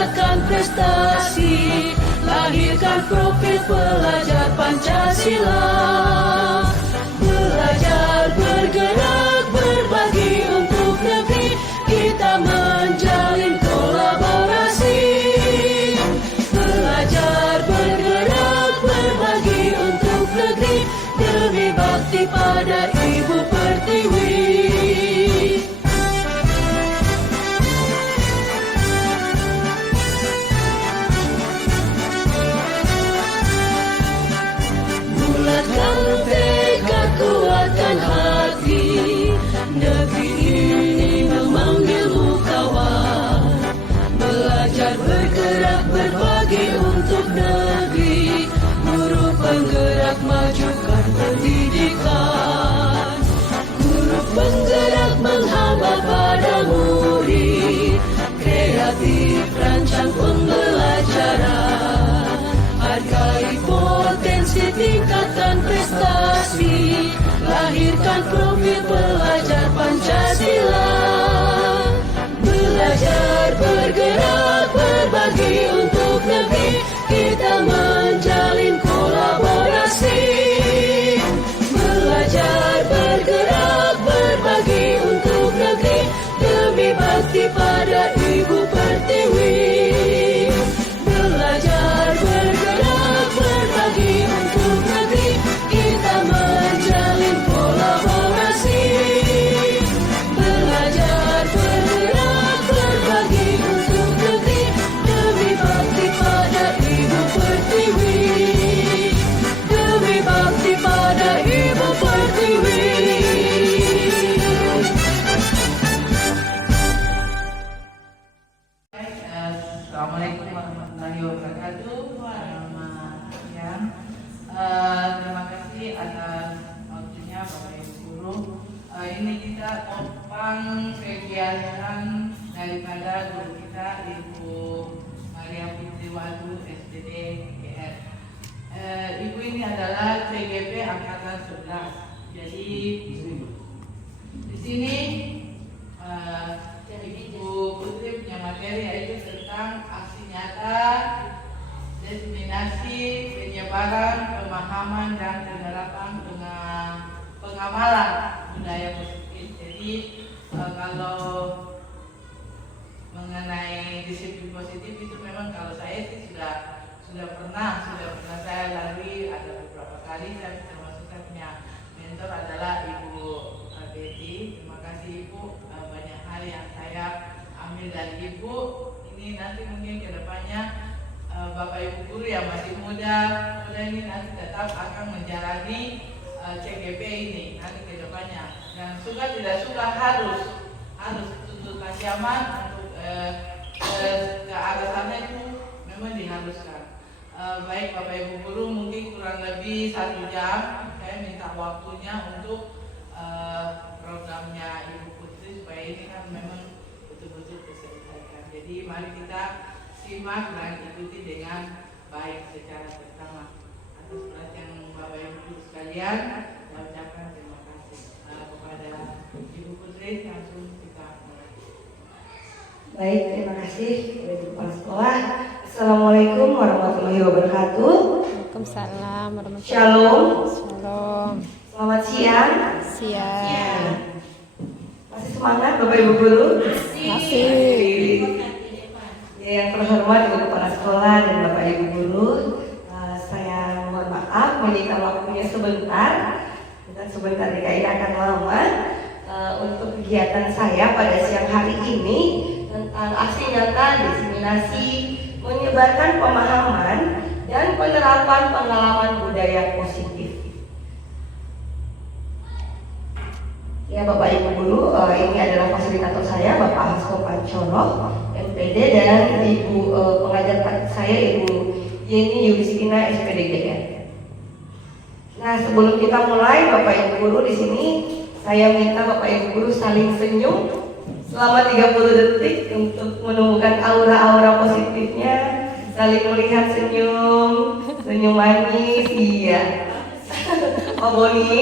tingkatkan prestasi, lahirkan profil pelajar Pancasila. Belajar, bergerak, berbagi untuk negeri, kita menjalin kolaborasi. Belajar, bergerak, berbagi untuk negeri, demi bakti pada Ibu Pertiwi. Bulatkan tekad, kuatkan hati, negeri ini memanggilmu kawan. Belajar, bergerak, berbagi untuk negeri, guru penggerak majukan pendidikan. Guru penggerak menghamba pada murid, kreatif rancang pembelajaran. Hargai potensi, tingkatkan prestasi, lahirkan profil pelajar Pancasila. Belajar, bergerak, berbagi untuk negeri, kita menjalin kolaborasi. Belajar, bergerak, berbagi untuk negeri, demi bakti pada Ibu Pertiwi. Belajar, bergerak, berbagi untuk negeri, kita menjalin kolaborasi. Belajar, bergerak, berbagi untuk negeri, demi bakti pada Ibu Pertiwi. Demi bakti pada Ibu Pertiwi. Assalamualaikum warahmatullahi wabarakatuh. Selamat siang. Terima kasih atas waktunya Bapak Ibu Guru. Ini kita topang kegiatan daripada guru kita Ibu Maria Putri Wadu SPD GR. Ibu ini adalah CGP angkatan 11. Jadi di sini Ibu Putri punya materi yaitu tentang aksi nyata, diseminasi, penyebaran, pemahaman dan penerapan dengan pengamalan budaya positif. Jadi kalau mengenai disiplin positif itu memang kalau saya sih sudah pernah saya lalui ada beberapa kali. Saya termasuk saya punya mentor adalah Ibu Betty. Terima kasih Ibu, banyak hal yang saya ambil dari Ibu. Ini nanti mungkin kedepannya Bapak Ibu Guru yang masih muda ini nanti tetap akan menjalani CGP ini nanti kedepannya. Dan suka tidak suka harus tuntut Kasiaman untuk ke arah sana itu memang diharuskan. Baik Bapak Ibu Guru, mungkin kurang lebih 1 jam saya minta waktunya untuk programnya Ibu Putri supaya ini kan memang betul-betul diselesaikan. Jadi mari kita simak dan ikuti dengan baik secara bersama. Atas perhatian Bapak Ibu Guru sekalian, saya ucapkan terima kasih kepada Ibu Putri. Langsung kita mulai. Baik, terima kasih Ibu Kepala Sekolah. Assalamualaikum warahmatullahi wabarakatuh. Waalaikumsalam warahmatullahi Shalom. Shalom. Selamat siang. Siang. Masih semangat Bapak Ibu Guru? Masih. Ya, yang terhormat Ibu Kepala Sekolah dan Bapak Ibu Guru, saya mohon maaf menyita waktunya sebentar. Bukan sebentar, ini akan lama. Untuk kegiatan saya pada siang hari ini tentang aksi nyata, diseminasi, menyebarkan pemahaman dan penerapan pengalaman budaya positif. Ya Bapak Ibu Guru, ini adalah fasilitator saya Bapak Hasko Pancoro, MPD, dan Ibu pengajar saya Ibu Yeni Yulistina SPDGR. Nah, sebelum kita mulai Bapak Ibu Guru, di sini saya minta Bapak Ibu Guru saling senyum selama 30 detik untuk menumbuhkan aura-aura positifnya. Saling melihat senyum manis, iya. Oh Boni.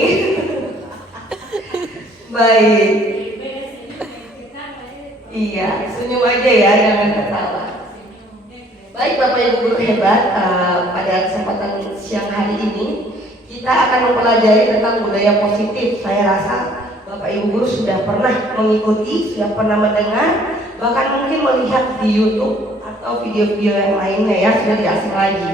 Baik. Iya, senyum aja ya, jangan ketawa. Baik Bapak Ibu guru hebat, pada kesempatan siang hari ini kita akan mempelajari tentang budaya positif. Saya rasa Bapak Ibu guru sudah pernah mengikuti, sudah pernah mendengar, bahkan mungkin melihat di YouTube atau video-video yang lainnya ya, sudah tidak asing lagi.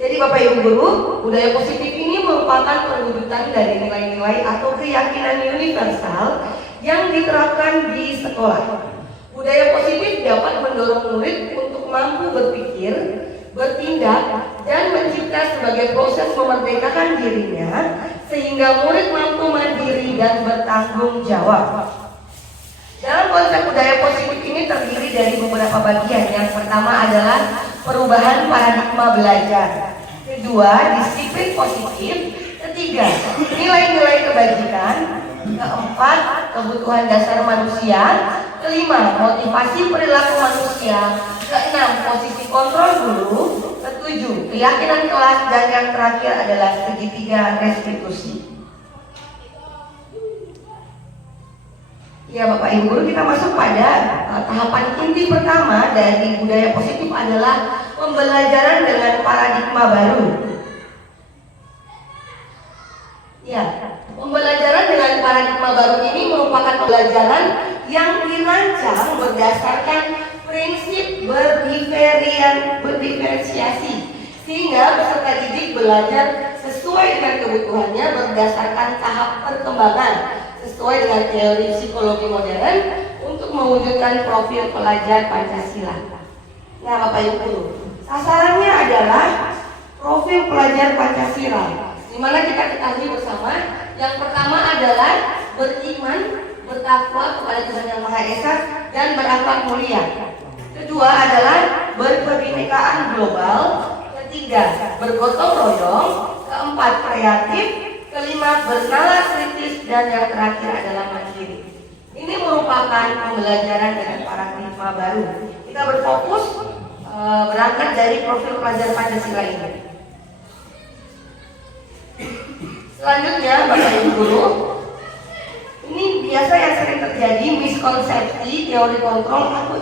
Jadi Bapak Ibu guru, budaya positif ini merupakan perwujudan dari nilai-nilai atau keyakinan universal yang diterapkan di sekolah. Budaya positif dapat mendorong murid untuk mampu berpikir, bertindak, dan mencipta sebagai proses memerdekakan dirinya sehingga murid mampu mandiri dan bertanggung jawab. Dalam konsep budaya positif ini terdiri dari beberapa bagian. Yang pertama adalah perubahan paradigma belajar. Kedua, disiplin positif. Ketiga, nilai-nilai kebajikan. Keempat, kebutuhan dasar manusia. Kelima, motivasi perilaku manusia. Keenam, posisi kontrol guru. Ketujuh, keyakinan kelas. Dan yang terakhir adalah segitiga restitusi. Ya Bapak Ibu guru, kita masuk pada tahapan inti pertama dari budaya positif adalah pembelajaran dengan paradigma baru. Ya, pembelajaran dengan paradigma baru ini merupakan pembelajaran yang dirancang berdasarkan prinsip berdiferensiasi, sehingga peserta didik belajar sesuai dengan kebutuhannya berdasarkan tahap perkembangan, sesuai dengan teori psikologi modern untuk mewujudkan profil pelajar Pancasila. Nah Bapak Ibu guru, sasarannya adalah profil pelajar Pancasila, di mana kita ketahui bersama yang pertama adalah beriman, bertakwa kepada Tuhan Yang Maha Esa dan berakhlak mulia. Kedua adalah berkebinekaan global. Ketiga, bergotong royong. Keempat, kreatif. Kelima, bernalar kritis. Dan yang terakhir adalah mandiri. Ini merupakan pembelajaran dengan paradigma baru. Kita berfokus berangkat dari profil pelajar Pancasila ini. Selanjutnya Bapak Ibu guru, ini biasa yang sering terjadi miskonsepsi teori kontrol atau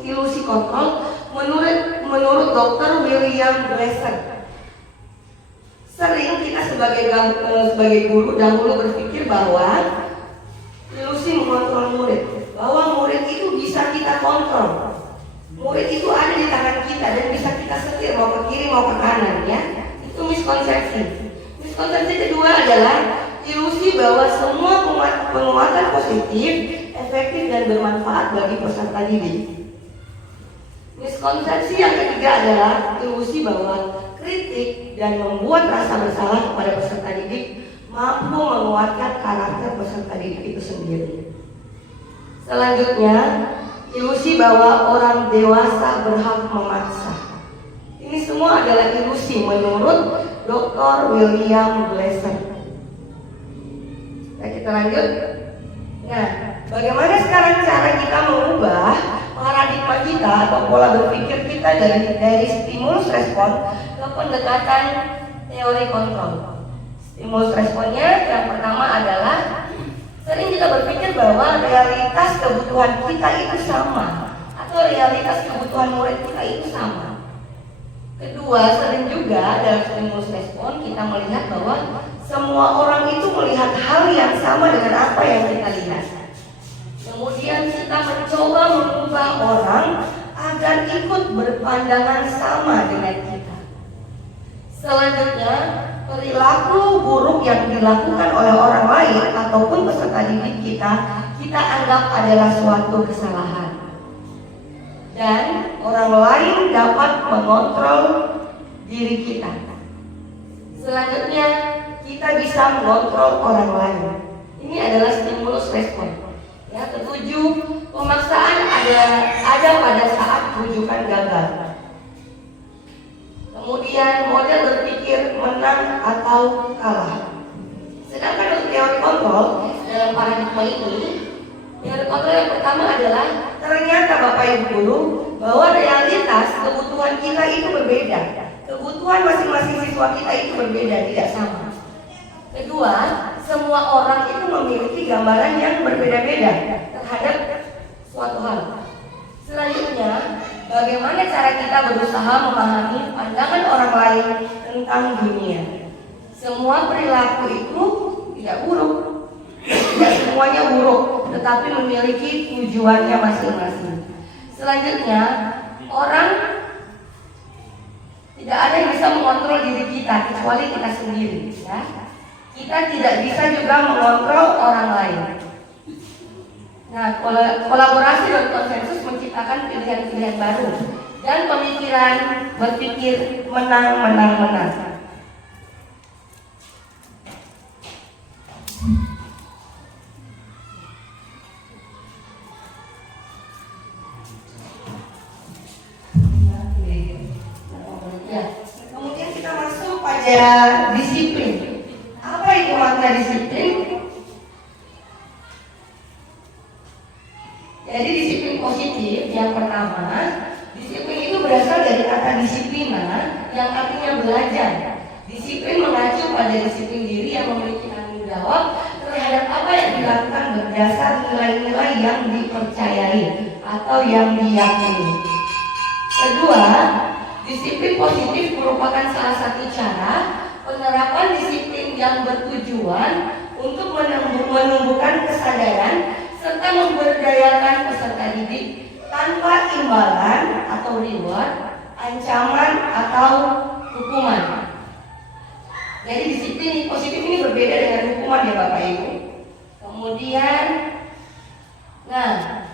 ilusi kontrol menurut Dr. William Glasser. Sering kita sebagai guru dahulu berpikir bahwa ilusi mengontrol murid, bahwa murid itu bisa kita kontrol. Murid itu ada di tangan kita dan bisa kita setir mau ke kiri mau ke kanan ya. Itu miskonsepsi. Miskonsepsi kedua adalah ilusi bahwa semua penguatan positif, efektif dan bermanfaat bagi peserta didik. Miskonsepsi yang ketiga adalah ilusi bahwa kritik dan membuat rasa bersalah kepada peserta didik mampu menguatkan karakter peserta didik itu sendiri. Selanjutnya, ilusi bahwa orang dewasa berhak memaksa. Ini semua adalah ilusi menurut Dr. William Glasser. Nah, kita lanjut. Nah, bagaimana sekarang cara kita mengubah paradigma kita atau pola berpikir kita dari stimulus respon ke pendekatan teori kontrol? Stimulus responnya yang pertama adalah sering kita berpikir bahwa realitas kebutuhan kita itu sama atau realitas kebutuhan murid kita itu sama. Kedua, sering juga dalam stimulus respon kita melihat bahwa semua orang itu melihat hal yang sama dengan apa yang kita lihat. Kemudian kita mencoba mengubah orang agar ikut berpandangan sama dengan kita. Selanjutnya, perilaku buruk yang dilakukan oleh orang lain ataupun peserta didik kita anggap adalah suatu kesalahan. Dan orang lain dapat mengontrol diri kita. Selanjutnya, kita bisa mengontrol orang lain. Ini adalah stimulus respon. Ya, ketujuh, pemaksaan ada pada saat rujukan gagal. Kemudian model berpikir menang atau kalah. Sedangkan untuk teori kontrol dalam paradigma ini, teori kontrol yang pertama adalah ternyata Bapak Ibu guru bahwa realitas kebutuhan kita itu berbeda. Kebutuhan masing-masing siswa kita itu berbeda, tidak sama. Kedua, semua orang itu memiliki gambaran yang berbeda-beda terhadap suatu hal. Selanjutnya, bagaimana cara kita berusaha memahami pandangan orang lain tentang dunia. Semua perilaku itu tidak buruk, tidak semuanya buruk, tetapi memiliki tujuannya masing-masing. Selanjutnya, orang tidak ada yang bisa mengontrol diri kita kecuali kita sendiri, ya. Kita tidak bisa juga mengontrol orang lain. Nah, kolaborasi dan konsensus menciptakan pilihan-pilihan baru dan pemikiran berpikir menang. Kemudian kita masuk pada disiplin. Apa itu makna disiplin? Jadi disiplin positif yang pertama, disiplin itu berasal dari kata disiplina yang artinya belajar. Disiplin mengacu pada disiplin diri yang memiliki tanggung jawab terhadap apa yang dilakukan berdasar nilai-nilai yang dipercayai atau yang diyakini. Kedua, disiplin positif merupakan salah satu cara penerapan disiplin yang bertujuan untuk menumbuhkan kesadaran serta memberdayakan peserta didik tanpa imbalan atau reward, ancaman atau hukuman. Jadi disiplin positif ini berbeda dengan hukuman ya Bapak Ibu. Kemudian,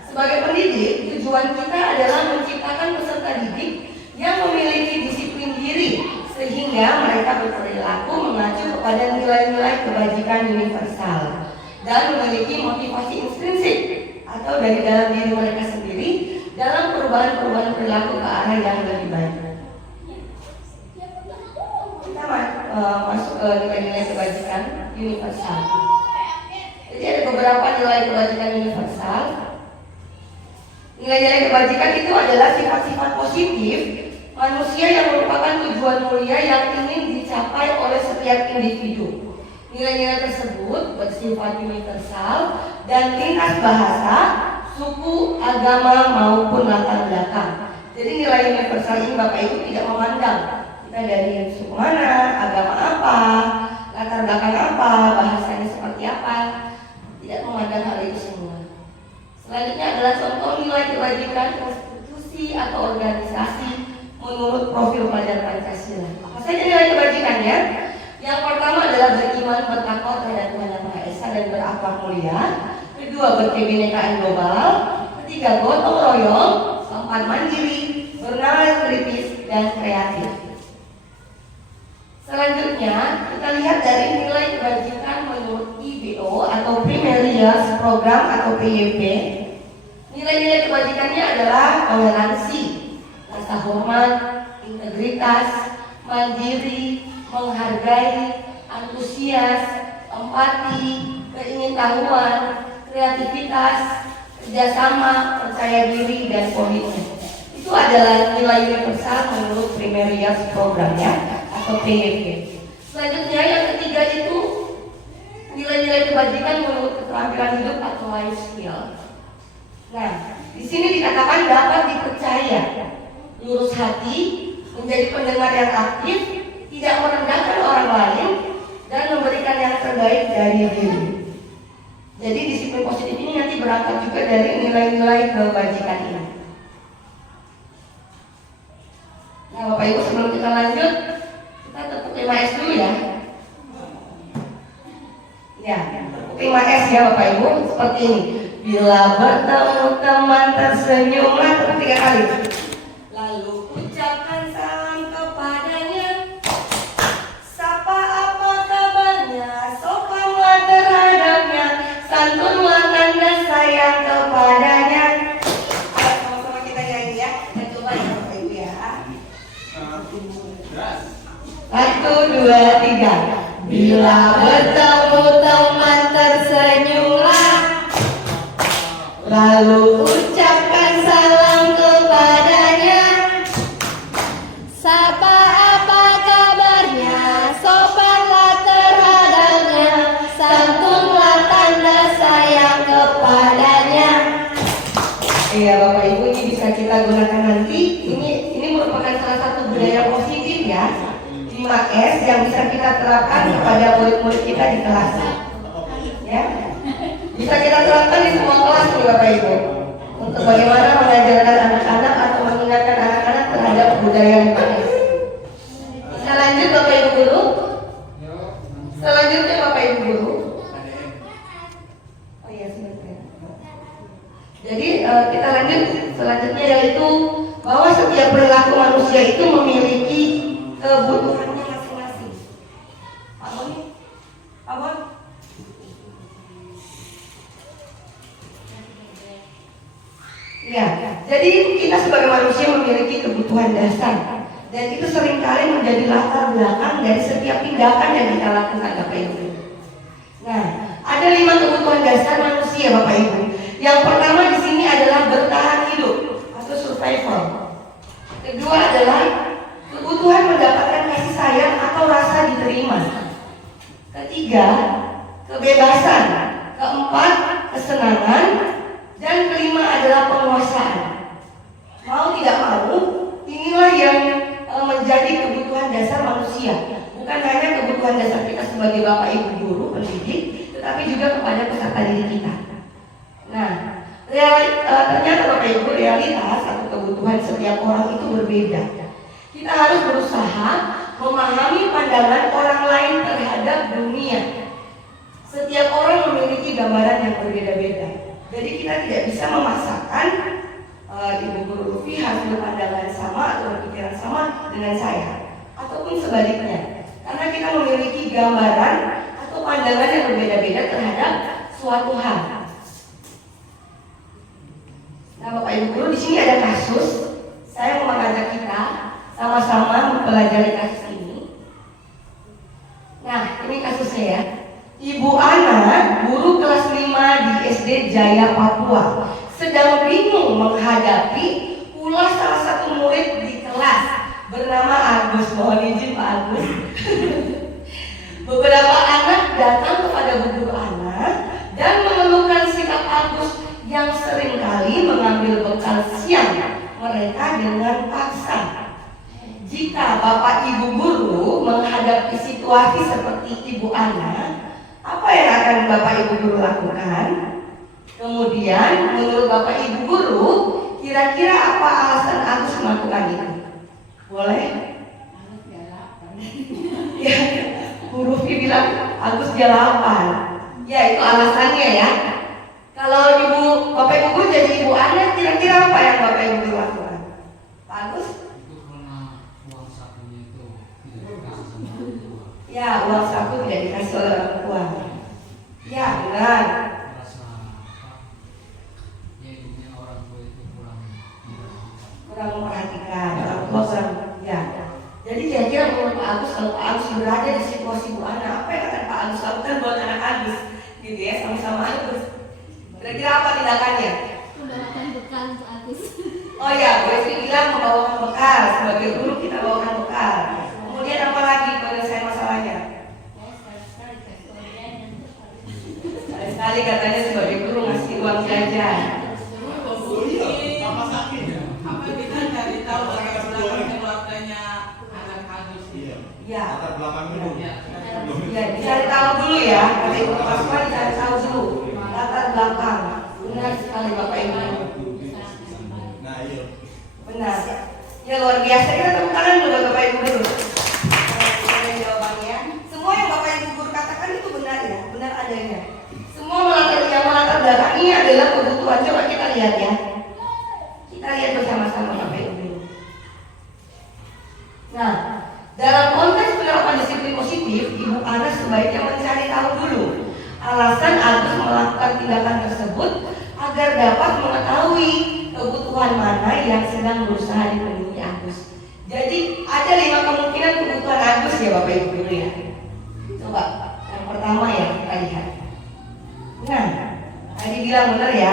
sebagai pendidik, tujuan kita adalah menciptakan peserta didik yang memiliki disiplin diri sehingga mereka berperilaku mengacu kepada nilai-nilai kebajikan universal dan memiliki motivasi intrinsik atau dari dalam diri mereka sendiri dalam perubahan-perubahan perilaku ke arah yang lebih baik. Kita masuk ke nilai-nilai kebajikan universal. Jadi ada beberapa nilai kebajikan universal. Nilai-nilai kebajikan itu adalah sifat-sifat positif manusia yang merupakan tujuan mulia yang ingin dicapai oleh setiap individu. Nilai-nilai tersebut bersifat universal dan lintas bahasa, suku, agama maupun latar belakang. Jadi nilai universal ini Bapak Ibu tidak memandang kita dari suku mana, agama apa, latar belakang apa, bahasanya seperti apa, tidak memandang hal itu semua. Selanjutnya adalah contoh nilai kebajikan institusi atau organisasi menurut profil pelajar Pancasila. Apa saja nilai kebajikannya? Yang pertama adalah beriman bertakwa terhadap Tuhan Yang Maha Esa dan berakhlak mulia. Kedua, berkebinekaan global. Ketiga, gotong royong. Keempat, mandiri, bernalar kritis dan kreatif. Selanjutnya, kita lihat dari nilai kebajikan menurut IBO atau Primary Years Program atau PYP. Nilai-nilai kebajikannya adalah toleransi, rasa hormat, integritas, mandiri, menghargai, antusias, empati, keingintahuan, kreativitas, kerjasama, percaya diri, dan komitmen. Itu adalah nilai universal menurut Primary Years Program ya, atau PYP. Selanjutnya yang ketiga itu nilai-nilai kebajikan menurut keterampilan hidup atau life skill. Nah, di sini dikatakan dapat dipercaya, lurus hati, menjadi pendengar yang aktif, tidak merendahkan orang lain, dan memberikan yang terbaik dari diri. Jadi disiplin positif ini nanti berangkat juga dari nilai-nilai kebajikan ini. Nah Bapak Ibu, sebelum kita lanjut, kita tepuk 5S dulu ya. Ya, tepuk 5S ya Bapak Ibu, seperti ini. Bila bertemu teman tersenyumlah, tepuk 3 kali. Lalu ucapkan salam kepadanya, sapa apa kabarnya, sopanlah terhadapnya, santunlah tanda sayang kepadanya. Ayo sama-sama kita nyanyi ya, kita coba ya Bapak Ibu ya. 1, 2, 3. Bila bertemu teman tersenyumlah, lalu ucapkan salam kepadanya, Sapa apa kabarnya, sopanlah terhadapnya, santunlah tanda sayang kepadanya. Iya Bapak Ibu, ini bisa kita gunakan nanti ya, 5S yang bisa kita terapkan kepada murid-murid kita di kelas. Ya, bisa kita terapkan di semua kelas nih Bapak Ibu. Untuk bagaimana mengajarkan anak-anak atau mengingatkan anak-anak terhadap budaya 5S. Bisa lanjut Bapak Ibu Guru? Selanjutnya Bapak Ibu Guru. Oh iya sebentar. Jadi kita lanjut selanjutnya, yaitu bahwa setiap perilaku manusia itu memiliki kebutuhannya masing-masing. Apa? Ya, jadi kita sebagai manusia memiliki kebutuhan dasar, dan itu seringkali menjadi latar belakang dari setiap tindakan yang kita lakukan Bapak Ibu. Nah, ada 5 kebutuhan dasar manusia Bapak Ibu. Yang pertama di sini adalah bertahan hidup atau survival. Kedua adalah kebutuhan mendapatkan kasih sayang atau rasa diterima. Ketiga, kebebasan. Keempat, kesenangan. Dan kelima adalah penguasaan. Mau tidak mau, inilah yang menjadi kebutuhan dasar manusia. Bukan hanya kebutuhan dasar kita sebagai Bapak Ibu guru pendidik, tetapi juga kepada peserta didik kita. Nah, ternyata Bapak Ibu, realitas atau kebutuhan setiap orang itu berbeda. Kita harus berusaha memahami pandangan orang lain terhadap dunia. Setiap orang memiliki gambaran yang berbeda-beda. Jadi kita tidak bisa memaksakan Ibu Guru Lufi harus berpandangan sama atau berpikiran sama dengan saya, ataupun sebaliknya. Karena kita memiliki gambaran atau pandangan yang berbeda-beda terhadap suatu hal. Nah, Bapak Ibu Guru, di sini ada kasus. Saya mau mengajak kita sama-sama mempelajari kasus ini. Nah, ini kasusnya ya. Ibu Ana, guru kelas 5 di SD Jaya Papua, sedang bingung menghadapi ulah salah satu murid di kelas bernama Agus. Mohon izin Pak Agus. Beberapa anak datang kepada Bu Guru Ana dan mengeluhkan sikap Agus yang seringkali mengambil bekal siang mereka dengan paksa. Jika Bapak Ibu Guru menghadapi situasi seperti Ibu Ana, apa yang akan Bapak Ibu Guru lakukan? Kemudian menurut Bapak Ibu Guru, kira-kira apa alasan Agus melakukan itu? Boleh? Ya, Guru bilang Agus jalapan. Ya, itu alasannya ya. Kalau Bapak Ibu Guru jadi Ibu Ana, kira-kira apa yang Bapak Ibu Guru lakukan? Pak Agus? Itu karena uang sakunya itu tidak dikasih sama orang tua. Ya, uang saku tidak dikasih oleh orang tua. Ya, benar. Merasa ya ibunya orang tua itu kurang Memperhatikan orang tua kurang. Ya. Jadi kira-kira menurut Pak Agus, kalau Pak Agus berada di situasi Bu Ana, apa yang akan Pak Agus lakukan buat anak Agus? Gitu ya, sama-sama Agus. Kira-kira apa tindakannya? Membawakan bekal untuk Agus. Oh ya, Bu Estri bilang membawakan bekal. Sebagai guru kita bawakan bekal. Kemudian apa lagi penyelesaian masalahnya? Sekali katanya sebagai guru ngasih uang jajan. Apa kita cari tahu latar belakang keluarganya anak Agus ini? Ya. Latar belakang dulu. Ya, dicari tahu dulu ya. Kalau Ibu Pasma dicari tahu dulu latar belakang. Benar sekali Bapak Ibu. Nah, iya. Benar. Ya luar biasa, kita tepuk tangan dulu Bapak Ibu dulu. Jawabannya, semua yang Bapak Ibu Guru katakan itu benar ya, benar adanya. Semua melatar belakangi adalah kebutuhan. Coba kita lihat ya. Kita lihat bersama-sama Bapak Ibu. Nah, dalam konteks penerapan disiplin positif, Ibu Ana sebaiknya mencari tahu dulu alasan Agus melakukan tindakan tersebut agar dapat mengetahui kebutuhan mana yang sedang berusaha dipenuhi Agus. Jadi ada 5 kemungkinan kebutuhan Agus ya Bapak Ibu dulu ya. Coba yang pertama ya kita lihat. Nah, tadi bilang benar ya,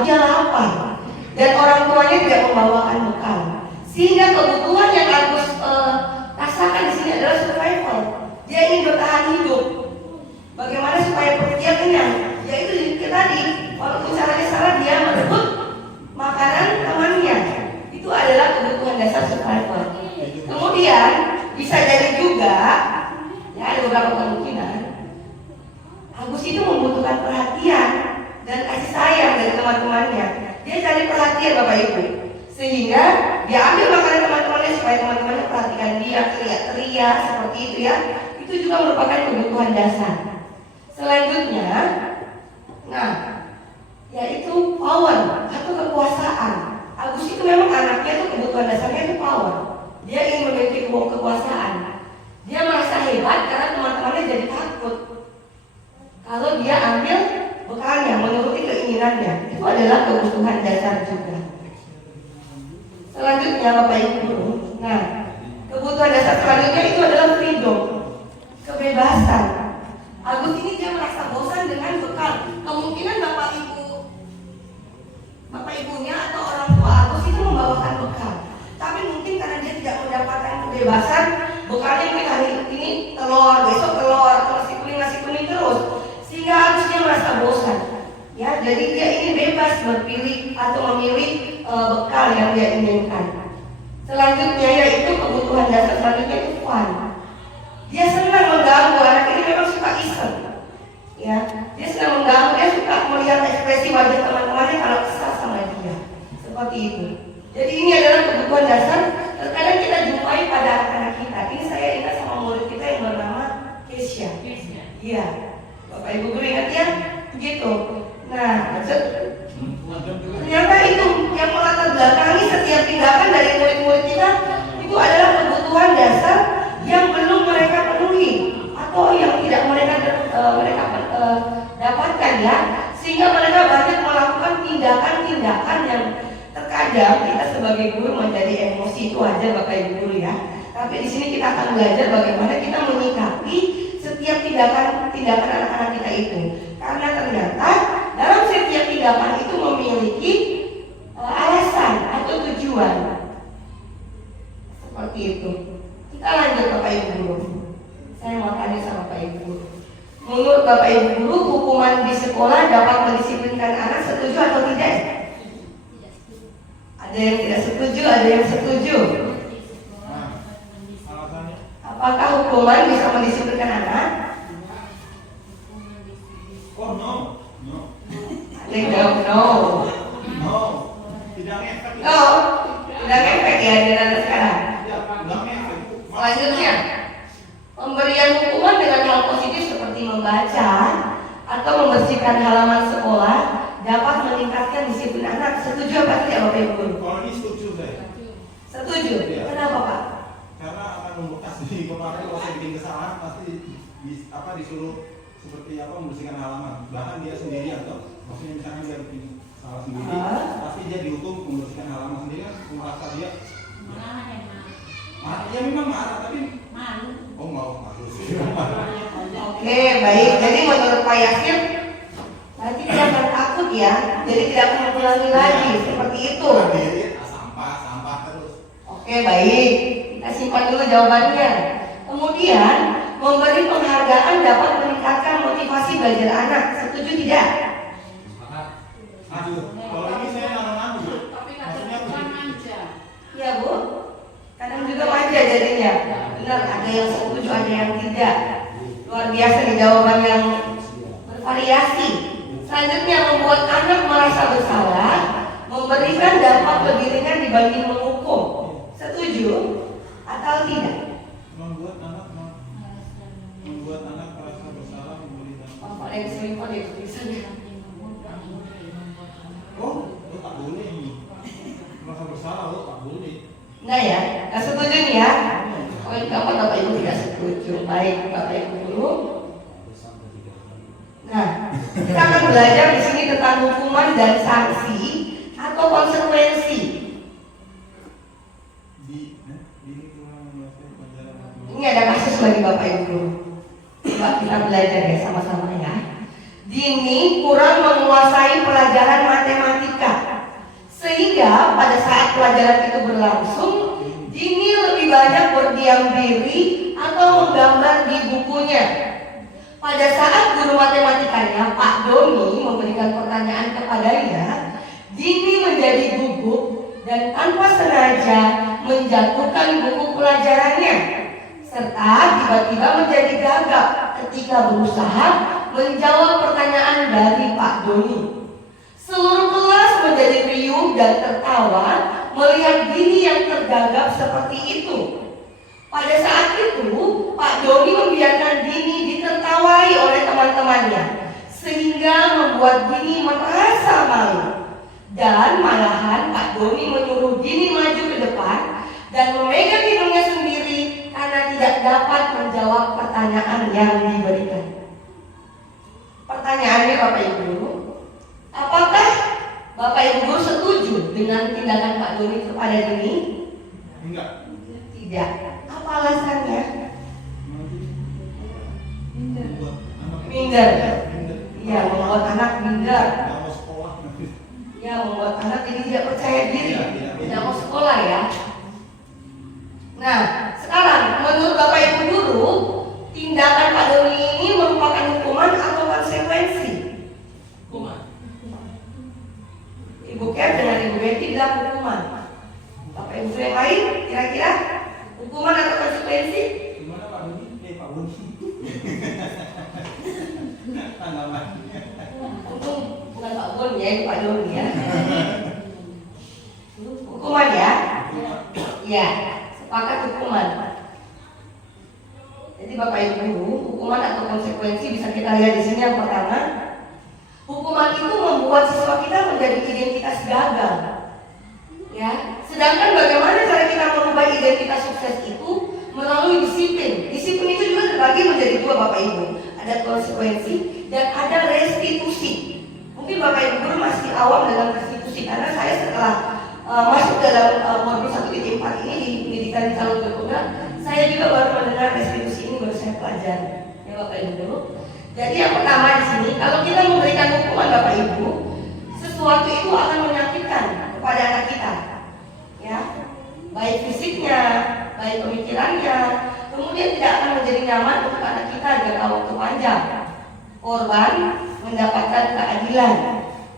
dia lapar dan orang tuanya tidak membawakan bekal, sehingga kebutuhan yang Agus rasakan di sini adalah survival. Dia ingin bertahan hidup. Bagaimana supaya perut dia kenyang? Yaitu tadi, walaupun caranya salah, dia merebut makanan temannya. Itu adalah kebutuhan dasar survival. Kemudian bisa jadi juga, ya ada beberapa kemungkinan, Agus itu membutuhkan perhatian dan kasih sayang dari teman-temannya. Dia cari perhatian Bapak Ibu, sehingga dia ambil makanan teman-temannya supaya teman-temannya perhatikan dia, teriak-teriak seperti itu ya. Itu juga merupakan kebutuhan dasar. Selanjutnya, nah, yaitu power atau kekuasaan. Agus itu memang anaknya itu kebutuhan dasarnya itu power. Dia ingin memiliki kekuasaan. Dia merasa hebat karena teman-temannya jadi takut kalau dia ambil bekalnya, menuruti keinginannya. Itu adalah kebutuhan dasar juga. Selanjutnya Bapak Ibu, nah, kebutuhan dasar selanjutnya itu adalah freedom, kebebasan. Agus ini dia merasa bosan dengan bekal. Kemungkinan Bapak ibunya atau orang tua Agus itu membawakan bekal, tapi mungkin karena dia tidak mendapatkan kebebasan, bekalnya mungkin hari ini telur, besok telur, atau nasi kuning terus, sehingga Agus dia merasa bosan. Ya, jadi dia ingin bebas berpilih atau memilih bekal yang dia inginkan. Selanjutnya yaitu kebutuhan dasar selanjutnya itu fun. Dia senang mengganggu, anak ini memang suka iseng. Ya, dia senang mengganggu, dia suka melihat ekspresi wajah teman-temannya kalau kesal sama dia. Seperti itu. Jadi ini adalah kebutuhan dasar. Terkadang kita jumpai pada anak-anak kita. Ini saya ingat sama murid kita yang bernama Kesia. Iya, Bapak Ibu guru ingat ya? Begitu. Nah, ternyata itu yang melatar belakangi setiap tindakan dari murid-murid kita itu adalah kebutuhan dasar yang belum mereka penuhi atau yang tidak mereka dapatkan ya, sehingga mereka banyak melakukan tindakan-tindakan yang terkadang kita sebagai guru menjadi emosi. Itu wajar Bapak Ibu guru ya. Tapi di sini kita akan belajar bagaimana kita menyikapi setiap tindakan anak-anak kita itu, karena ternyata dalam setiap tindakan itu memiliki alasan atau tujuan. Seperti itu. Kita lanjut Bapak Ibu guru. Saya mau tanya sama Bapak Ibu guru. Menurut Bapak Ibu guru, hukuman di sekolah dapat mendisiplinkan anak, setuju atau tidak? Ada yang tidak setuju, ada yang setuju. Apakah hukuman bisa mendisiplinkan anak? Oh no, no, Ada yang jawab no. no, tidak ngefek. No, tidak ngefek ya di anak sekarang. Tidak ngefek. Selanjutnya, pemberian hukuman dengan hal positif seperti membaca atau membersihkan halaman sekolah dapat meningkatkan disiplin anak. Setuju apa tidak Bapak Ibu guru? Kalau ini setuju saya. Setuju. Kenapa Pak? Karena akan membekas di kepala kalau saya bikin kesalahan pasti disuruh seperti membersihkan halaman. Bahkan dia sendiri atau maksudnya misalnya dia bikin salah sendiri, pasti dia dihukum membersihkan halaman sendiri kan, merasa dia marah. Ya memang marah tapi malu. Oh mau malu sih. Oke, baik. Jadi menurut Pak Yasin, nanti tidak akan takut ya. Jadi tidak akan mengulangi lagi seperti itu. Sampah terus. Oke, baik. Kita simpan dulu jawabannya. Kemudian, memberi penghargaan dapat meningkatkan motivasi belajar anak. Setuju tidak? Aduh, kalau ini saya nano-nano. Maksudnya manja. Iya Bu. Kadang juga manja jadinya. Benar, ada yang setuju, ada yang tidak. Luar biasa di jawaban yang bervariasi. Selanjutnya, membuat anak merasa bersalah, memberikan dampak lebih ringan dibanding menghukum. Setuju atau tidak? membuat anak merasa bersalah memberi dampak. Oh, ada yang selingkuh di tulisannya. Oh, tak boleh ini. Merasa bersalah, tak boleh. Enggak ya? Nggak setuju nih ya? Poin keempat Bapak Ibu tidak setuju. Baik Bapak Ibu dulu. Nah, kita akan belajar di sini tentang hukuman dan sanksi atau konsekuensi. Ini ada kasus lagi Bapak Ibu. Coba kita belajar ya sama-sama ya. Dini kurang menguasai pelajaran matematika, sehingga pada saat pelajaran itu berlangsung, Dini lebih banyak berdiam diri atau menggambar di bukunya. Pada saat guru matematikanya Pak Doni memberikan pertanyaan kepadanya, Dini menjadi gugup dan tanpa sengaja menjatuhkan buku pelajarannya. tiba-tiba menjadi gagap ketika berusaha menjawab pertanyaan dari Pak Doni. Seluruh kelas menjadi riuh dan tertawa melihat Dini yang tergagap seperti itu. Pada saat itu, Pak Doni membiarkan Dini ditertawai oleh teman-temannya, sehingga membuat Dini merasa malu. Dan malahan Pak Doni menyuruh Dini maju ke depan dan memegang hidungnya sendiri karena tidak dapat menjawab pertanyaan yang diberikan. Pertanyaannya Bapak Ibu Guru, apakah Bapak Ibu Guru setuju dengan tindakan Pak Doni kepada Dini? Enggak. Tidak. Apa alasannya? Minder. Iya, membuat anak minder. Nggak mau sekolah. Ya, membuat anak jadi tidak percaya diri, Iya. tidak mau sekolah ya. Nah, sekarang menurut Bapak Ibu Guru, tindakan Pak Doni ini merupakan hukuman atau konsekuensi? Hukuman. Ibu Ker dengan Ibu Betty bilang hukuman. Bapak Ibu yang lain kira-kira hukuman atau konsekuensi? Gimana Pak Budi? Pak Budi. Tanggapan. Untung bukan Pak Bon ya, itu Pak Doni ya. Hukuman ya? Iya, sepakat hukuman. Jadi Bapak Ibu Guru, hukuman atau konsekuensi bisa kita lihat di sini. Yang pertama, hukuman itu membuat siswa kita menjadi identitas gagal. Ya, sedangkan bagaimana cara kita merubah identitas sukses itu melalui disiplin. Disiplin itu juga terbagi menjadi dua Bapak Ibu. Ada konsekuensi dan ada restitusi. Mungkin Bapak Ibu Guru masih awam dalam restitusi karena saya setelah masuk dalam modul 1.4 ini di pendidikan calon termuda, saya juga baru mendengar restitusi ini, baru saya pelajari ya Bapak Ibu Guru. Jadi yang pertama di sini, kalau kita memberikan hukuman Bapak Ibu, sesuatu itu akan menyakitkan kepada anak kita, ya, baik fisiknya, baik pemikirannya, kemudian tidak akan menjadi nyaman untuk anak kita jangka waktu panjang. Korban mendapatkan keadilan,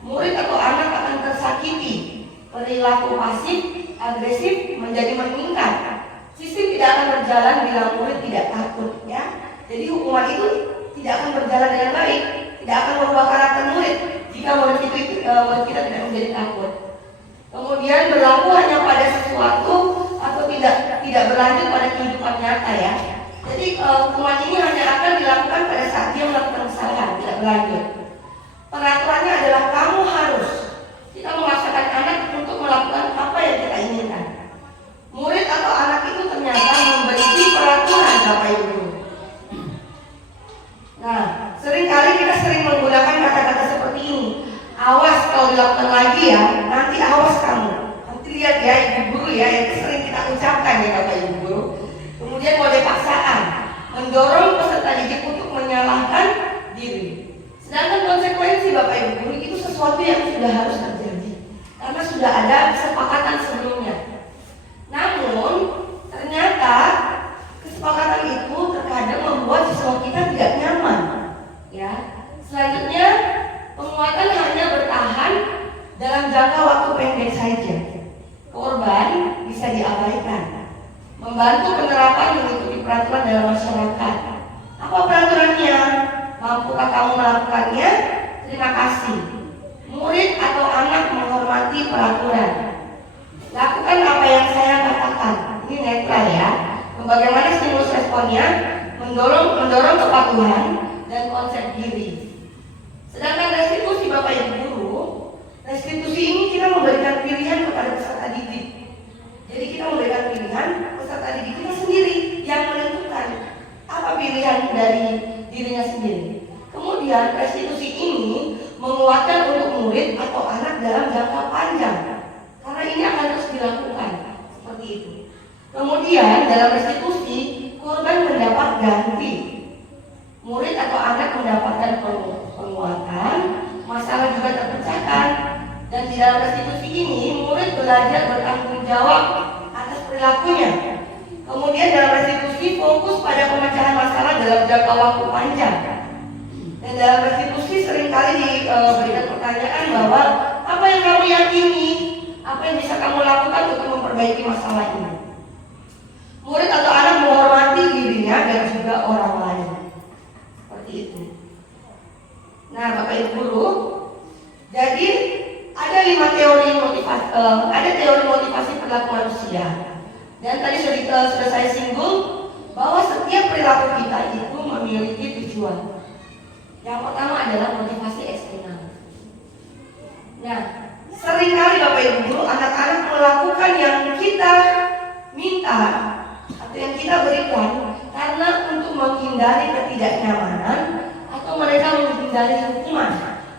murid atau anak akan tersakiti, perilaku pasif, agresif menjadi meningkat. Sistem tidak akan berjalan bila murid tidak takut, ya. Jadi hukuman itu tidak akan berjalan dengan baik, tidak akan merubah karakter murid jika murid kita tidak menjadi takut. Kemudian berlaku hanya pada sesuatu atau tidak berlanjut pada kehidupan nyata, ya. Jadi hukuman ini hanya akan dilakukan pada saat dia melakukan kesalahan, tidak berlanjut. Peraturannya adalah kamu harus. Kita memaksakan anak untuk melakukan apa yang kita inginkan. Murid atau anak itu ternyata memiliki peraturan Bapak Ibu. Nah, seringkali kita menggunakan kata-kata seperti ini. Awas kalau dilakukan lagi ya, nanti awas kamu. Nanti lihat ya Ibu Guru ya, itu sering kita ucapkan ya Bapak Ibu Guru. Kemudian mode paksaan, mendorong peserta didik untuk menyalahkan diri. Sedangkan konsekuensi Bapak Ibu Guru itu sesuatu yang sudah harus terjadi karena sudah ada kesepakatan sebelumnya. Namun ternyata kesepakatan itu terkadang membuat siswa kita tidak nyaman, ya. Selanjutnya penguatan hanya bertahan dalam jangka waktu pendek saja. Korban bisa diabaikan. Membantu penerapan mengikuti peraturan dalam masyarakat. Apa peraturannya? Mampukah kamu melakukannya? Terima kasih. Murid atau anak menghormati peraturan. Lakukan apa yang saya katakan. Ini netral ya. Bagaimana stimulus responnya? Mendorong kepatuhan dan konsep diri. Sedangkan restitusi Bapak Ibu Guru, restitusi ini kita memberikan pilihan kepada peserta didik. Jadi kita memberikan pilihan, peserta didik kita sendiri yang menentukan apa pilihan dari dirinya sendiri. Kemudian restitusi ini menguatkan untuk murid atau anak dalam jangka panjang, karena ini akan terus dilakukan seperti itu. Kemudian dalam restitusi korban mendapat ganti, murid atau anak mendapatkan penguatan, masalah juga terpecahkan. Dan di dalam restitusi ini murid belajar bertanggung jawab atas perilakunya. Kemudian dalam restitusi fokus pada pemecahan masalah dalam jangka waktu panjang. Dan dalam restitusi seringkali diberikan pertanyaan bahwa apa yang kamu yakini, apa yang bisa kamu lakukan untuk memperbaiki masalah ini. Murid atau anak menghormati dirinya dan juga Nah, Bapak Ibu guru, jadi ada 5 teori motivasi, ada teori motivasi perilaku manusia. Dan tadi sudah saya singgung bahwa setiap perilaku kita itu memiliki tujuan. Yang pertama adalah motivasi eksternal. Nah, seringkali Bapak Ibu guru, anak-anak melakukan yang kita minta atau yang kita berikan karena untuk menghindari ketidaknyamanan atau mereka menghindari hukuman.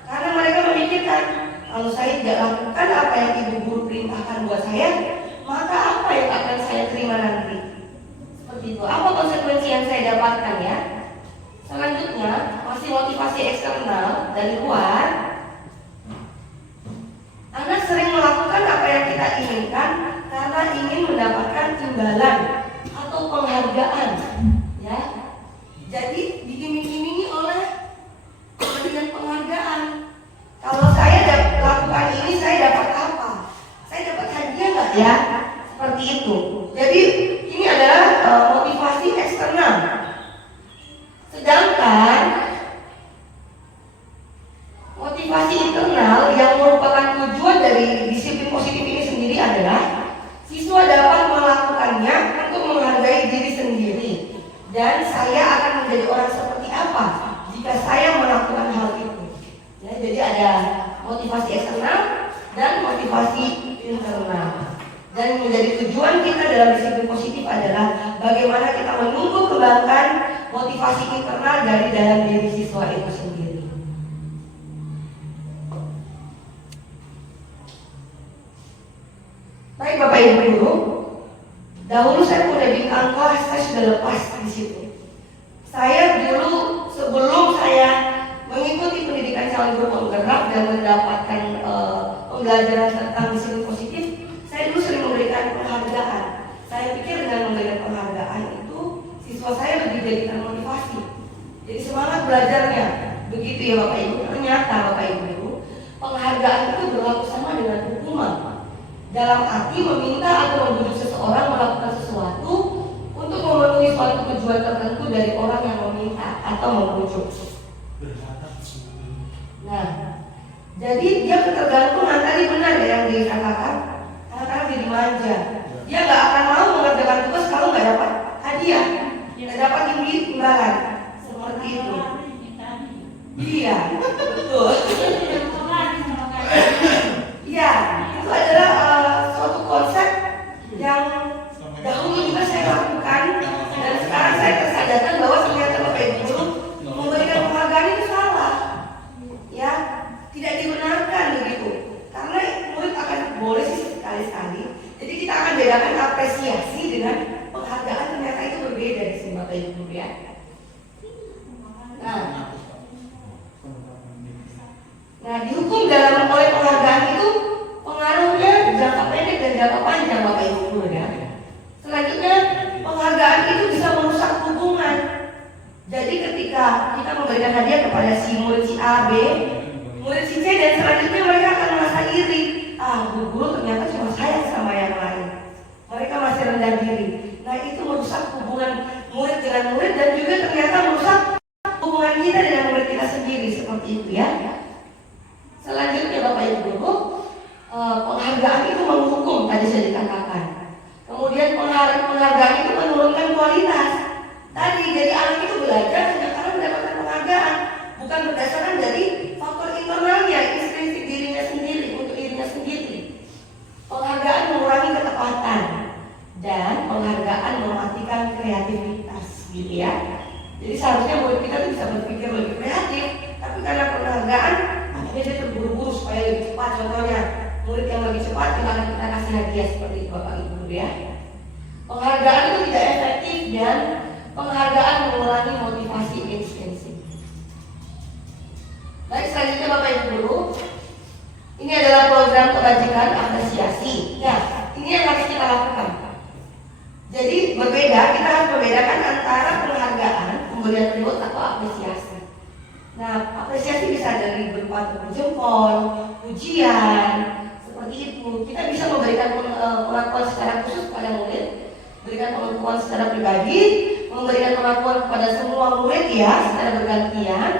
Karena mereka memikirkan, kalau saya tidak lakukan apa yang ibu guru perintahkan buat saya, maka apa yang akan saya terima nanti? Seperti itu. Apa konsekuensi yang saya dapatkan ya? Selanjutnya, masih motivasi eksternal dari luar. Anak sering melakukan apa yang kita inginkan karena ingin mendapatkan imbalan atau penghargaan, ya. Jadi diiming-imingi oleh pemberian penghargaan. Kalau saya lakukan ini, saya dapat apa? Saya dapat hadiah nggak ya? Seperti itu. Jadi ini adalah motivasi eksternal. Sedangkan motivasi internal yang merupakan tujuan dari disiplin positif ini sendiri adalah siswa dapat melakukannya untuk menghargai diri sendiri. Dan saya akan menjadi orang seperti apa jika saya melakukan hal itu. Ya, jadi ada motivasi eksternal dan motivasi internal. Dan menjadi tujuan kita dalam disiplin positif adalah bagaimana kita menumbuh kembangkan motivasi internal dari dalam diri siswa itu sendiri. Baik Bapak Ibu guru, dahulu saya punya bintang kelas, saya sudah lepas di situ. Saya dulu sebelum saya mengikuti pendidikan calon guru penggerak dan mendapatkan pembelajaran tentang disiplin positif, saya dulu sering memberikan penghargaan. Saya pikir dengan memberikan penghargaan itu siswa saya lebih jadi termotivasi, jadi semangat belajarnya. Begitu ya Bapak Ibu. Ternyata Bapak Ibu, penghargaan itu berlaku sama dengan hukuman. Dalam arti meminta atau membujuk seseorang melakukan sesuatu untuk memenuhi suatu tujuan tertentu dari orang yang meminta atau membujuk. Nah, jadi dia ketergantungan. Tadi benar ya yang dikatakan, anak-anak jadi manja. Dia nggak akan mau mengerjakan tugas kalau nggak dapat hadiah, nggak dapat imbalan. Seperti itu. Iya, betul. Iya, itu adalah suatu konsep yang dahulu juga saya lakukan, dan sekarang saya tersadarkan bahwa ternyata Bapak Ibu guru memberikan penghargaan itu salah, ya, tidak dibenarkan begitu. Karena murid akan boleh sih sekali-sekali. Jadi kita akan bedakan apresiasi dengan penghargaan. Ternyata itu berbeda di sini Bapak Ibu guru ya. Nah, dihukum dalam oleh penghargaan itu pengaruhnya jangka pendek dan jangka panjang Bapak Ibu guru ya. Selanjutnya, penghargaan itu bisa merusak hubungan. Jadi ketika kita memberikan hadiah kepada si murid si A, B, murid si C, dan selanjutnya mereka akan merasa iri. Guru ternyata cuma sayang sama yang lain. Mereka masih rendah diri. Nah, itu merusak hubungan murid dengan murid dan juga ternyata merusak hubungan kita dengan murid kita sendiri. Seperti itu ya. Selanjutnya Bapak Ibu guru, penghargaan itu menghukum, tadi saya dikatakan. Kemudian penghargaan itu menurunkan kualitas. Tadi jadi anak itu belajar hanya karena mendapatkan penghargaan, bukan berdasarkan dari faktor internalnya, intrinsik dirinya sendiri, untuk dirinya sendiri. Penghargaan mengurangi ketepatan dan penghargaan mematikan kreativitas, gitu ya. Jadi seharusnya murid kita tuh bisa berpikir lebih kreatif, tapi karena penghargaan akhirnya dia terburu-buru supaya lebih cepat. Contohnya murid yang lebih cepat akan kita kasih hadiah seperti itu Bapak Ibu ya. Penghargaan itu tidak efektif dan penghargaan mengurangi motivasi intrinsik. Baik, selanjutnya Bapak Ibu guru, ini adalah program kebajikan apresiasi. Ya, ini yang harus kita lakukan. Jadi berbeda, kita harus membedakan antara penghargaan, pemberian reward atau apresiasi. Nah, apresiasi bisa dari berupa tepuk jempol, pujian, seperti itu. Kita bisa memberikan pengakuan secara khusus kepada murid, memberikan pengakuan secara pribadi, memberikan pengakuan kepada semua murid ya secara bergantian,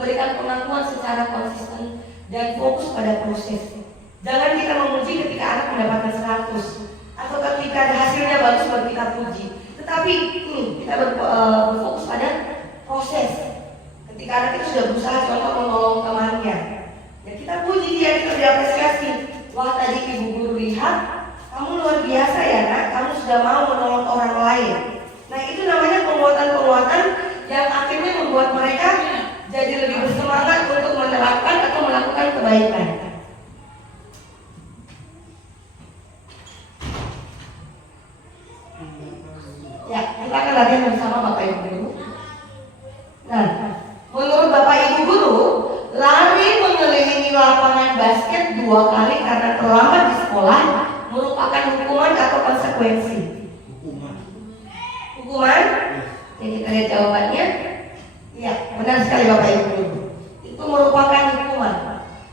memberikan pengakuan secara konsisten dan fokus pada proses. Jangan kita memuji ketika anak mendapatkan 100 atau ketika hasilnya bagus baru kita puji. Tetapi kita berfokus pada proses. Ketika anak itu sudah berusaha contoh menolong temannya, ya kita puji dia, kita diapresiasi. Wah, tadi ibu guru lihat kamu luar biasa ya nak, kamu sudah mau menolong orang lain. Nah, itu namanya penguatan-penguatan yang akhirnya membuat mereka jadi lebih bersemangat untuk menerapkan atau melakukan kebaikan. Ya, kita akan latihan bersama Bapak Ibu Guru. Nah, menurut Bapak Ibu Guru, lari mengelilingi lapangan basket 2 kali karena terlambat di sekolah merupakan hukuman atau konsekuensi? Hukuman? Ya, kita lihat jawabannya. Ya, benar sekali Bapak Ibu Guru. Itu merupakan hukuman.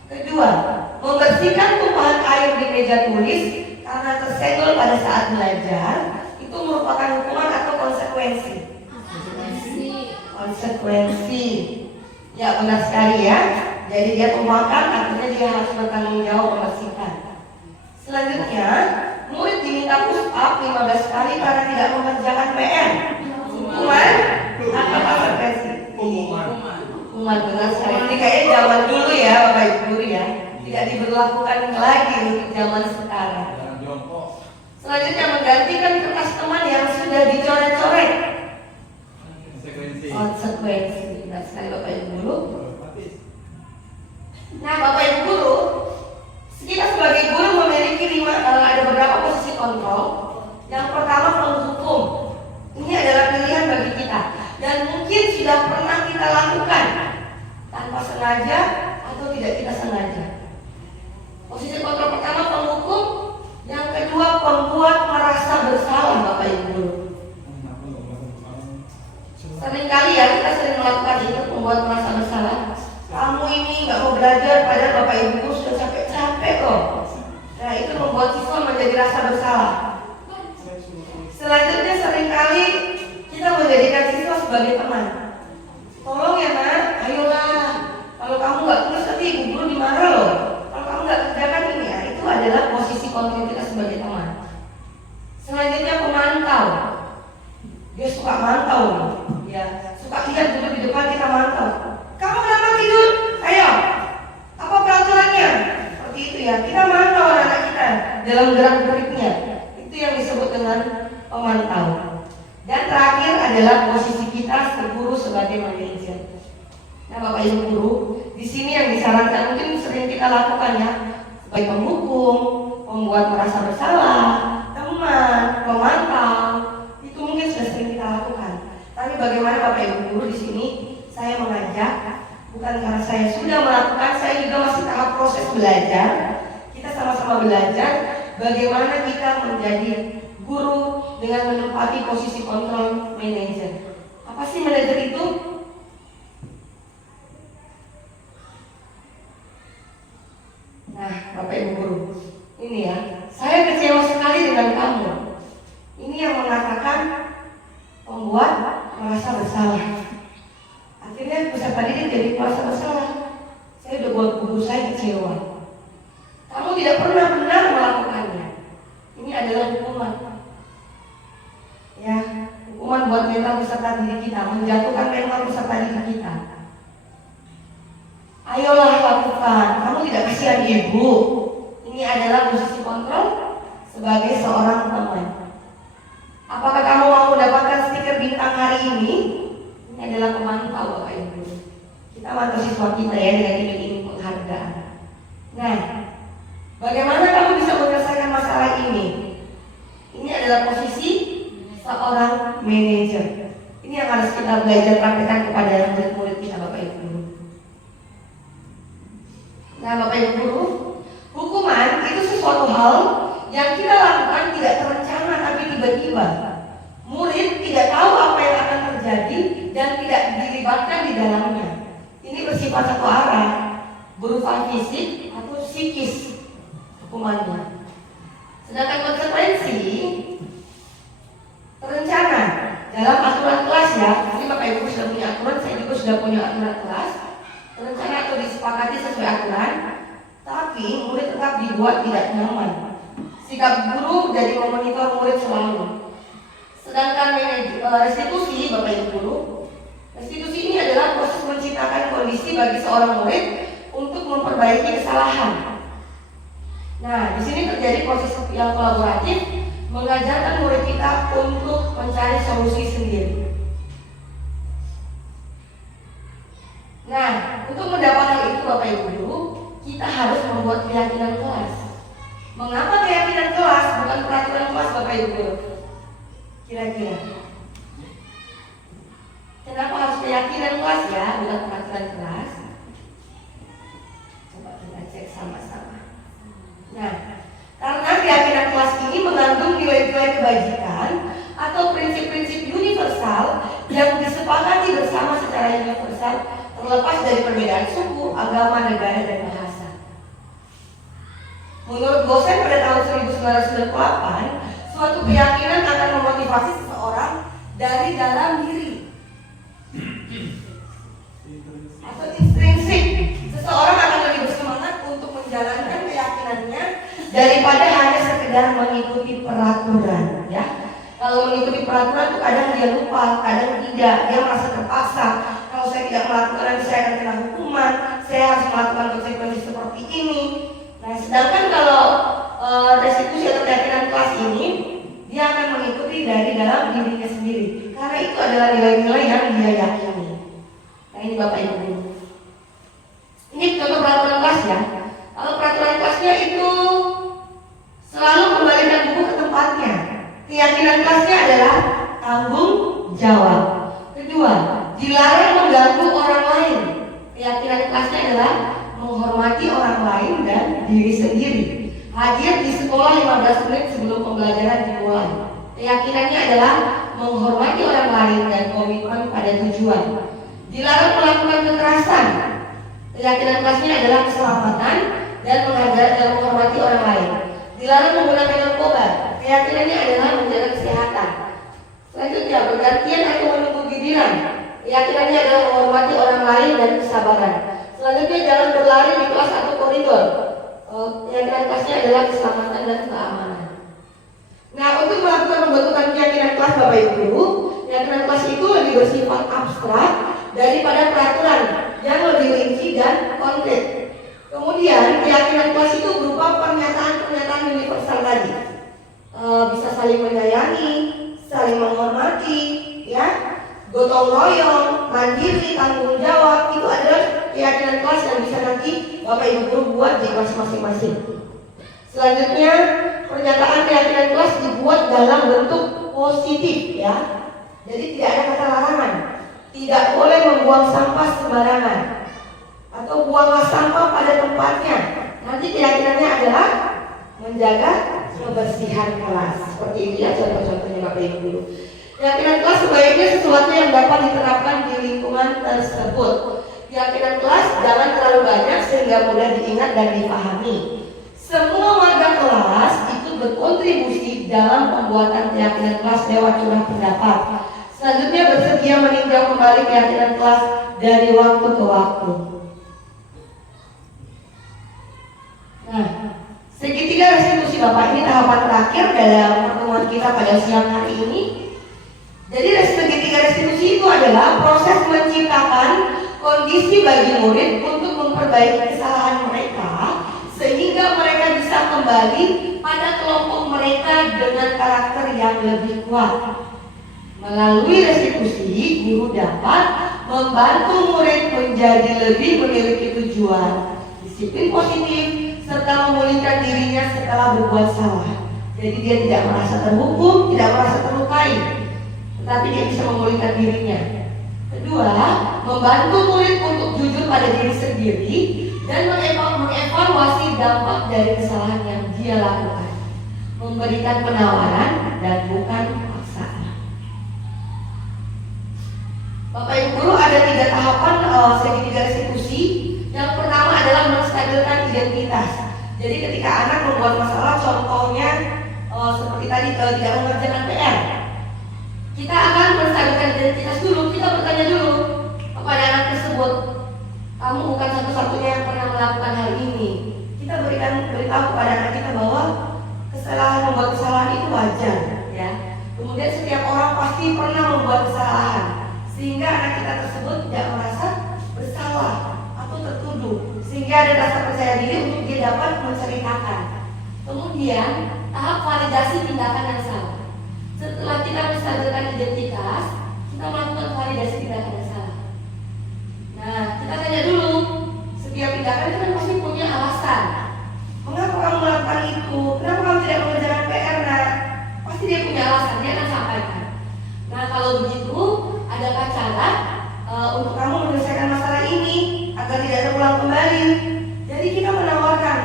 Kedua, membersihkan tumpahan air di meja tulis karena tersenggol pada saat belajar, itu merupakan hukuman atau konsekuensi? Konsekuensi. Ya, benar sekali ya. Jadi dia pemakan, artinya dia harus bertanggung jawab membersihkan. Selanjutnya, murid diminta push up 15 kali karena tidak mengerjakan PR. Hukuman atau konsekuensi? Hukuman, benar sekali. Ini kayaknya zaman dulu ya Bapak Ibu Guru ya. Tidak diberlakukan lagi untuk zaman sekarang. Selanjutnya, menggantikan kertas teman yang sudah dicoret-coret. Konsekuensi. Benar sekali Bapak Ibu Guru. Nah, Bapak Ibu Guru, kita sebagai guru memiliki ada beberapa posisi kontrol. Yang pertama, penghukum. Ini adalah pilihan bagi kita dan mungkin sudah pernah kita lakukan tanpa sengaja atau tidak kita sengaja. Posisi kontrol pertama, penghukum. Yang kedua, pembuat merasa bersalah Bapak Ibu Guru. Seringkali ya kita sering melakukan itu, membuat merasa bersalah. Kamu ini nggak mau belajar, padahal Bapak Ibu Guru sudah capek-capek kok. Nah, itu membuat siswa menjadi rasa bersalah. Selanjutnya, seringkali kita menjadikan siswa sebagai teman. Tolong ya nak, ayolah. Kalau kamu nggak tulis nanti ibu guru dimarah loh. Kalau kamu nggak kerjakan ini, ya itu adalah posisi kontrol kita sebagai teman. Selanjutnya, pemantau. Dia suka mantau, ya, suka lihat duduk di depan kita mantau. Kamu kenapa tidur? Ayo, apa peraturannya? Seperti itu ya, kita mantau anak kita dalam gerak-geriknya. Itu yang disebut dengan pemantau. Dan terakhir adalah posisi kita guru sebagai manajer. Nah, Bapak Ibu Guru, di sini yang disarankan mungkin sering kita lakukan ya, sebagai penghukum, membuat merasa bersalah, teman, pemantau, itu mungkin sudah sering kita lakukan. Tapi bagaimana Bapak Ibu Guru di sini? Saya mengajak, bukan karena saya sudah melakukan, saya juga masih tahap proses belajar. Kita sama-sama belajar bagaimana kita menjadi guru dengan menempati posisi kontrol manajer. Apa sih manajer itu? Nah, Bapak Ibu Guru, ini ya, saya kecewa sekali dengan kamu. Ini yang mengatakan membuat merasa bersalah. Akhirnya peserta didik jadi merasa bersalah. Saya udah buat guru saya kecewa. Kamu tidak pernah benar melakukannya. Ini adalah hukuman. Ya, hukuman buat mental peserta didik kita, menjatuhkan mental peserta didik kita. Ayolah lakukan. Kamu tidak kasihan ibu. Ini adalah posisi kontrol sebagai seorang teman. Apakah kamu mau mendapatkan stiker bintang hari ini? Ini adalah pemantau Bapak Ibu. Kita mantau siswa kita ya dengan iming-iming penghargaan. Nah, bagaimana kamu bisa menyelesaikan masalah ini? Ini adalah posisi seorang manajer. Ini yang harus kita belajar praktekkan kepada murid-murid kita Bapak Ibu. Nah, Bapak Ibu Guru, hukuman itu sesuatu hal yang kita lakukan tidak terencana tapi tiba-tiba. Murid tidak tahu apa yang akan terjadi dan tidak dilibatkan di dalamnya. Ini bersifat satu arah, berupa fisik atau psikis hukumannya. Sedangkan konsekuensi terencana dalam aturan kelas ya. Ini Bapak Ibu sudah punya aturan, saya juga sudah punya aturan kelas. dibuat tidak nyaman. Sikap guru jadi memonitor murid selalu. Sedangkan restitusi, Bapak Ibu guru, restitusi ini adalah proses menciptakan kondisi bagi seorang murid untuk memperbaiki kesalahan. Nah, di sini terjadi proses yang kolaboratif, mengajarkan murid kita untuk mencari solusi sendiri. Nah, untuk mendapat hal itu Bapak Ibu guru, kita harus membuat keyakinan kelas. Mengapa keyakinan kelas bukan peraturan kelas Bapak Ibu guru? Kira-kira kenapa harus keyakinan kelas ya, bukan peraturan kelas? Coba kita cek sama-sama. Nah, karena keyakinan kelas ini mengandung nilai-nilai kebajikan atau prinsip-prinsip universal yang disepakati bersama secara universal, terlepas dari perbedaan suku, agama, negara, dan bahasa. Menurut Gosen pada tahun 1998, suatu keyakinan akan memotivasi seseorang dari dalam diri atau intrinsik. Seseorang akan lebih bersemangat untuk menjalankan keyakinannya daripada hanya sekedar mengikuti peraturan, ya. Kalau mengikuti peraturan itu kadang dia lupa, kadang tidak, dia merasa terpaksa. Kalau saya tidak melakukan nanti saya akan kena hukuman, saya harus melakukan konsekuensi seperti ini. Nah, sedangkan kalau restitusi atau keyakinan kelas ini, dia akan mengikuti dari dalam dirinya sendiri, karena itu adalah nilai-nilai yang dia yakini. Nah, ini Bapak Ibu. Ini contoh peraturan kelas ya. Kalau peraturan kelasnya itu selalu kembalikan buku ke tempatnya. Keyakinan kelasnya adalah tanggung jawab. Kedua, dilarang mengganggu orang lain. Keyakinan kelasnya adalah menghormati orang lain dan diri sendiri. Hadir di sekolah 15 menit sebelum pembelajaran dimulai. Keyakinannya adalah menghormati orang lain dan komitmen pada tujuan. Dilarang melakukan kekerasan. Keyakinan kelasnya adalah keselamatan dan menghargai dan menghormati orang lain. Dilarang menggunakan narkoba. Keyakinannya adalah menjaga kesehatan. Selanjutnya, bergantian atau menunggu giliran. Keyakinannya adalah menghormati orang lain dan kesabaran. Selanjutnya, jangan berlari di kelas atau koridor. Keyakinan kelasnya adalah keselamatan dan keamanan. Nah, untuk melakukan pembentukan keyakinan kelas Bapak Ibu, keyakinan kelas itu lebih bersifat abstrak daripada peraturan yang lebih rinci dan konkret. Kemudian keyakinan kelas itu berupa pernyataan-pernyataan universal tadi, bisa saling menyayangi, saling menghormati, ya, gotong royong, mandiri, tanggung jawab. Itu adalah keyakinan kelas yang bisa nanti Bapak Ibu guru buat di kelas masing-masing. Selanjutnya, pernyataan keyakinan kelas dibuat dalam bentuk positif, ya. Jadi tidak ada kata larangan. Tidak boleh membuang sampah sembarangan atau buanglah sampah pada tempatnya. Nanti keyakinannya adalah menjaga kebersihan kelas. Seperti itu ya contoh-contohnya Bapak Ibu guru. Keyakinan kelas sebaiknya sesuatu yang dapat diterapkan di lingkungan tersebut. Keyakinan kelas jangan terlalu banyak sehingga mudah diingat dan dipahami. Semua warga kelas itu berkontribusi dalam pembuatan keyakinan kelas lewat curah pendapat. Selanjutnya, bersedia meninjau kembali keyakinan kelas dari waktu ke waktu. Nah, segitiga restitusi Bapak, ini tahapan terakhir dalam pertemuan kita pada siang hari ini. Jadi segitiga restitusi itu adalah proses menciptakan kondisi bagi murid untuk memperbaiki kesalahan mereka sehingga mereka bisa kembali pada kelompok mereka dengan karakter yang lebih kuat. Melalui restitusi, guru dapat membantu murid menjadi lebih memiliki tujuan, disiplin positif, serta memulihkan dirinya setelah berbuat salah. Jadi dia tidak merasa terhukum, tidak merasa terlukai, tetapi dia bisa memulihkan dirinya. Kedua, membantu murid untuk jujur pada diri sendiri dan mengevaluasi dampak dari kesalahan yang dia lakukan. Memberikan penawaran dan bukan paksaan. Bapak Ibu guru, ada 3 tahapan segitiga restitusi. Yang pertama adalah menstabilkan identitas. Jadi ketika anak membuat masalah, contohnya seperti tadi tidak mengerjakan PR, kita akan menstabilkan identitas dulu. Kita bertanya dulu kepada anak tersebut, kamu bukan satu-satunya yang pernah melakukan hal ini. kita beritahu kepada anak kita bahwa membuat kesalahan itu wajar, ya. Kemudian setiap orang pasti pernah membuat kesalahan, sehingga anak kita tersebut tidak merasa bersalah atau tertuduh, sehingga ada rasa percaya diri untuk dia dapat menceritakan. Kemudian tahap validasi tindakan yang salah. Setelah kita menstabilkan identitas, kita melakukan validasi tindakan yang salah. Nah, kita tanya dulu, setiap tindakan itu kan pasti punya alasan. Mengapa kamu melakukan itu? Kenapa kamu tidak mengerjakan PR, nak? Pasti dia punya alasan, dia akan sampaikan. Nah, kalau begitu, adakah cara untuk kamu menyelesaikan masalah ini agar tidak terulang kembali? Jadi kita menawarkan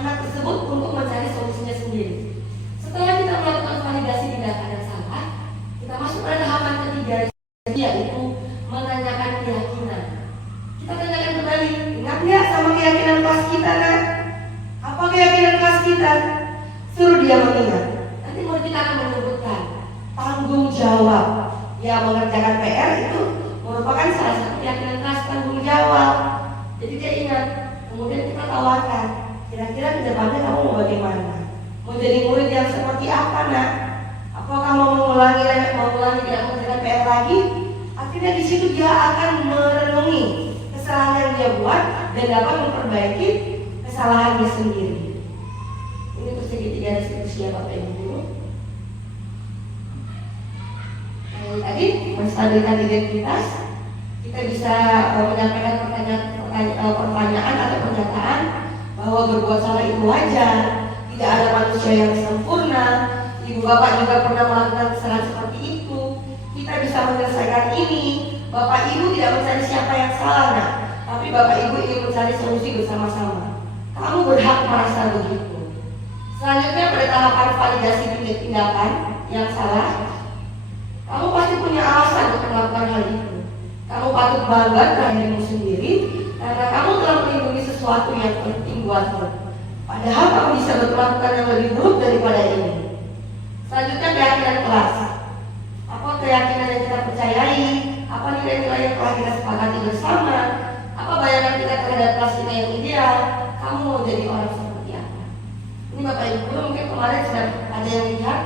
anak tersebut untuk mencari solusinya sendiri. Setelah kita melakukan validasi tindakan yang salah, kita masuk pada tahapan ketiga, yaitu menanyakan keyakinan. Kita tanyakan kembali, ingat nggak sama keyakinan kelas kita, nak? Apa keyakinan kelas kita? Suruh dia mengingat. Nanti murid kita akan menyebutkan tanggung jawab. Ya, mengerjakan PR itu merupakan salah satu keyakinan kelas, tanggung jawab. Jadi dia ingat. Kemudian kita tawarkan, kira-kira ke depannya kamu mau bagaimana? Mau jadi murid yang seperti apa, nak? Apakah mau mengulangi tidak mengerjakan PR lagi? Akhirnya di situ dia akan merenungi kesalahan yang dia buat dan dapat memperbaiki kesalahannya sendiri. Ini untuk segitiga restitusi ya Bapak Ibu Guru. Tadi menstabilkan identitas, kita bisa menyampaikan pertanyaan atau pernyataan bahwa berbuat salah itu wajar, tidak ada manusia yang sempurna. Ibu bapak juga pernah melakukan kesalahan seperti itu. Kita bisa menyelesaikan ini. Bapak ibu tidak mencari siapa yang salah, nah, tapi bapak ibu ingin mencari solusi bersama-sama. Kamu berhak merasa begitu. Selanjutnya pada tahapan validasi tindakan yang salah, kamu pasti punya alasan untuk melakukan hal itu. Kamu patut bangga terhadap dirimu sendiri karena kamu telah melindungi sesuatu yang penting buatmu. Padahal kamu bisa melakukan yang lebih buruk daripada ini. Selanjutnya keyakinan kelas. Apa keyakinan yang kita percayai? Apa nilai-nilai yang telah kita sepakati bersama? Apa bayangan kita terhadap kelas kita yang ideal? Kamu mau jadi orang seperti apa? Ini Bapak Ibu Guru mungkin kemarin sudah ada yang lihat.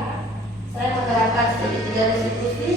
Saya menerapkan segitiga restitusi.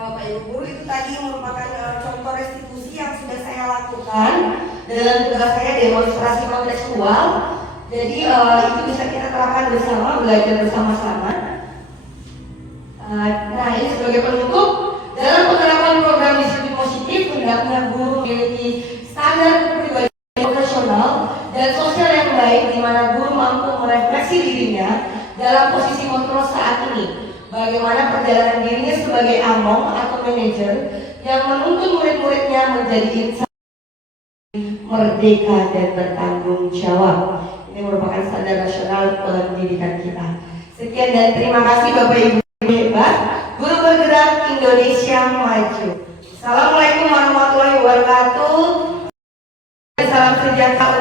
Bapak Ibu Guru, itu tadi merupakan contoh restitusi yang sudah saya lakukan dalam tugas saya demonstrasi kontekstual Jadi itu bisa kita terapkan bersama, belajar bersama-sama. Nah, ini sebagai penutup, dalam penerapan program disiplin positif, hendaknya guru memiliki standar kepribadian profesional dan sosial yang baik, di mana guru mampu merefleksi dirinya dalam posisi kontrol saat ini. Bagaimana perjalanan dirinya sebagai among atau manajer yang menuntun murid-muridnya menjadi insan merdeka dan bertanggung jawab. Ini merupakan standar nasional pendidikan kita. Sekian dan terima kasih Bapak Ibu hebat, guru bergerak Indonesia maju. Assalamualaikum warahmatullahi wabarakatuh. Salam sejahtera.